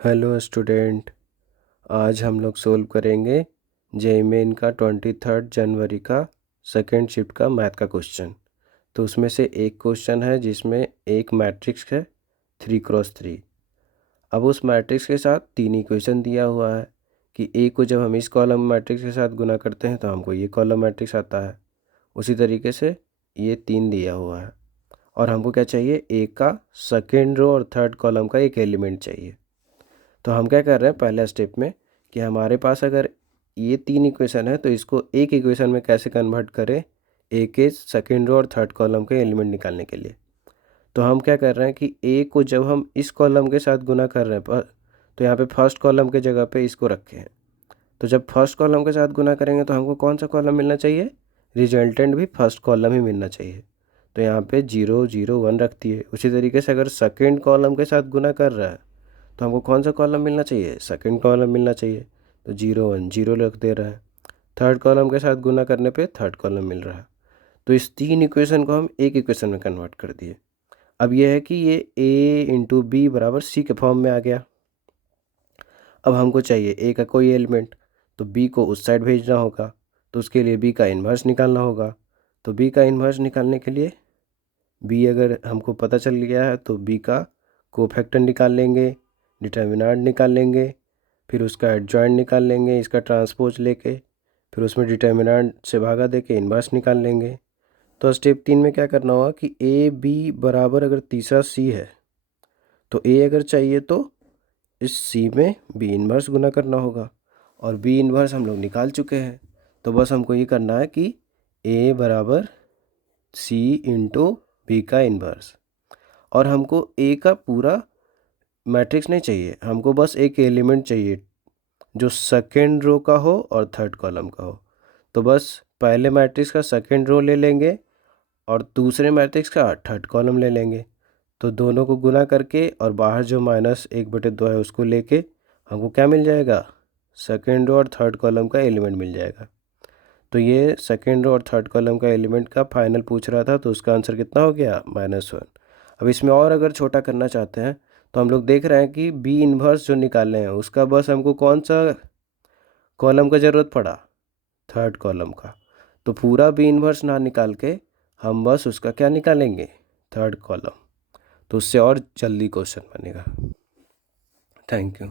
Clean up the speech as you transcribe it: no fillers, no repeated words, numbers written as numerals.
Hello student. आज हम लोग सोल्व करेंगे जेईई मेन का 23 जनवरी का सेकेंड शिफ्ट का मैथ का क्वेश्चन। तो उसमें से एक क्वेश्चन है जिसमें एक मैट्रिक्स है 3x3। अब उस मैट्रिक्स के साथ तीन इक्वेशन दिया हुआ है कि ए को जब हम इस कॉलम मैट्रिक्स के साथ गुना करते हैं तो हमको ये कॉलम मैट्रिक्स आता है। उसी तरीके से ये तीन दिया हुआ है और हमको क्या चाहिए, ए का सेकेंड रो और थर्ड कॉलम का एक एलिमेंट चाहिए। तो हम क्या कर रहे हैं पहले स्टेप में कि हमारे पास अगर ये तीन इक्वेशन है तो इसको एक इक्वेशन में कैसे कन्वर्ट करें ए के सेकेंड रो और थर्ड कॉलम के एलिमेंट निकालने के लिए। तो हम क्या कर रहे हैं कि ए को जब हम इस कॉलम के साथ गुना कर रहे हैं तो यहाँ पे फर्स्ट कॉलम के जगह पे इसको रखे हैं। तो जब फर्स्ट कॉलम के साथ गुना करेंगे तो हमको कौन सा कॉलम मिलना चाहिए, रिजल्टेंट भी फर्स्ट कॉलम ही मिलना चाहिए। तो यहाँ पे 0 0 1 रख दिए। उसी तरीके से अगर सेकेंड कॉलम के साथ गुना कर रहा है तो हमको कौन सा कॉलम मिलना चाहिए, सेकंड कॉलम मिलना चाहिए। तो 0 1 0 रख दे रहा है। थर्ड कॉलम के साथ गुना करने पे थर्ड कॉलम मिल रहा है। तो इस तीन इक्वेशन को हम एक इक्वेशन में कन्वर्ट कर दिए। अब यह है कि ये a इंटू बी बराबर सी के फॉर्म में आ गया। अब हमको चाहिए a का कोई एलिमेंट, तो b को उस साइड भेजना होगा। तो उसके लिए b का इन्वर्स निकालना होगा। तो b का इन्वर्स निकालने के लिए b अगर हमको पता चल गया है तो b का कोफैक्टर निकाल लेंगे, डिटर्मिनेंट निकाल लेंगे, फिर उसका एडजॉइंट निकाल लेंगे इसका ट्रांसपोज लेके, फिर उसमें डिटर्मिनेंट से भागा देके इन्वर्स निकाल लेंगे। तो स्टेप 3 में क्या करना होगा कि ए बी बराबर अगर तीसरा सी है तो ए अगर चाहिए तो इस सी में बी इन्वर्स गुना करना होगा और बी इन्वर्स हम लोग निकाल चुके हैं। तो बस हमको ये करना है कि ए बराबर सी इंटू बी का इन्वर्स। और हमको ए का पूरा मैट्रिक्स नहीं चाहिए, हमको बस एक एलिमेंट चाहिए जो सेकेंड रो का हो और थर्ड कॉलम का हो। तो बस पहले मैट्रिक्स का सेकेंड रो ले लेंगे और दूसरे मैट्रिक्स का थर्ड कॉलम ले लेंगे। तो दोनों को गुना करके और बाहर जो -1/2 है उसको लेके हमको क्या मिल जाएगा, सेकेंड रो और थर्ड कॉलम का एलिमेंट मिल जाएगा। तो ये सेकेंड रो और थर्ड कॉलम का एलिमेंट का फाइनल पूछ रहा था, तो उसका आंसर कितना हो गया, -1। अब इसमें और अगर छोटा करना चाहते हैं तो हम लोग देख रहे हैं कि बी इन्वर्स जो निकालने हैं उसका बस हमको कौन सा कॉलम का ज़रूरत पड़ा, थर्ड कॉलम का। तो पूरा बी इन्वर्स ना निकाल के हम बस उसका क्या निकालेंगे, थर्ड कॉलम। तो उससे और जल्दी क्वेश्चन बनेगा। Thank you.